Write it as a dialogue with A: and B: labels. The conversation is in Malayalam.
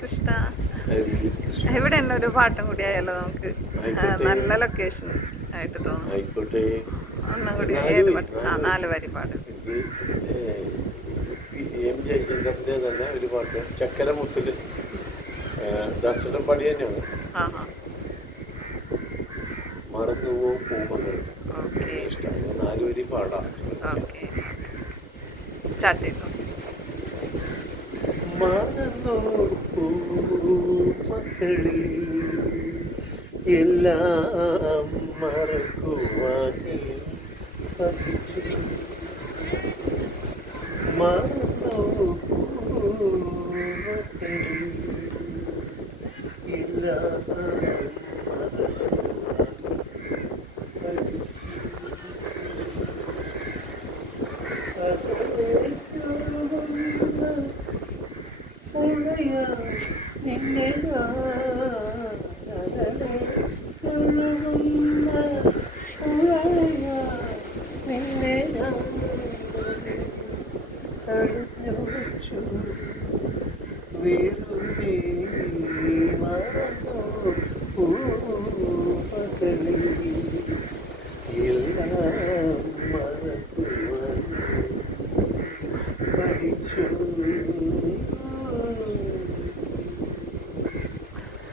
A: കൃഷ്ണ. ഇവിടെ തന്നെ ഒരു പാട്ടും കൂടി ആയാലോ നമുക്ക്? നല്ല ലൊക്കേഷൻ ആയിട്ട് തോന്നും ഒന്നും കൂടി ഏത് പാട്ട്? ആ
B: നാല്
A: വരി പാട്ട്.
B: എം ജയചന്ദ്രന്റെ തന്നെ ഒരു പാട്ട്. ചക്കര മുത്തിൽ ദാസന്റെ പടി തന്നെയാണ്. മറന്നുവോ പൂമകൾ. ഇഷ്ടമാണ് നാല് വരി പാടാം.
A: സ്റ്റാർട്ട് ചെയ്തു.
B: മറന്നോ പൂമക്കളി എല്ലാം മറക്കുവാൻ നീ പഠിച്ചു മറന്നോ പൂമക്കളി എല്ലാം മറക്കുവാൻ പഠിച്ചു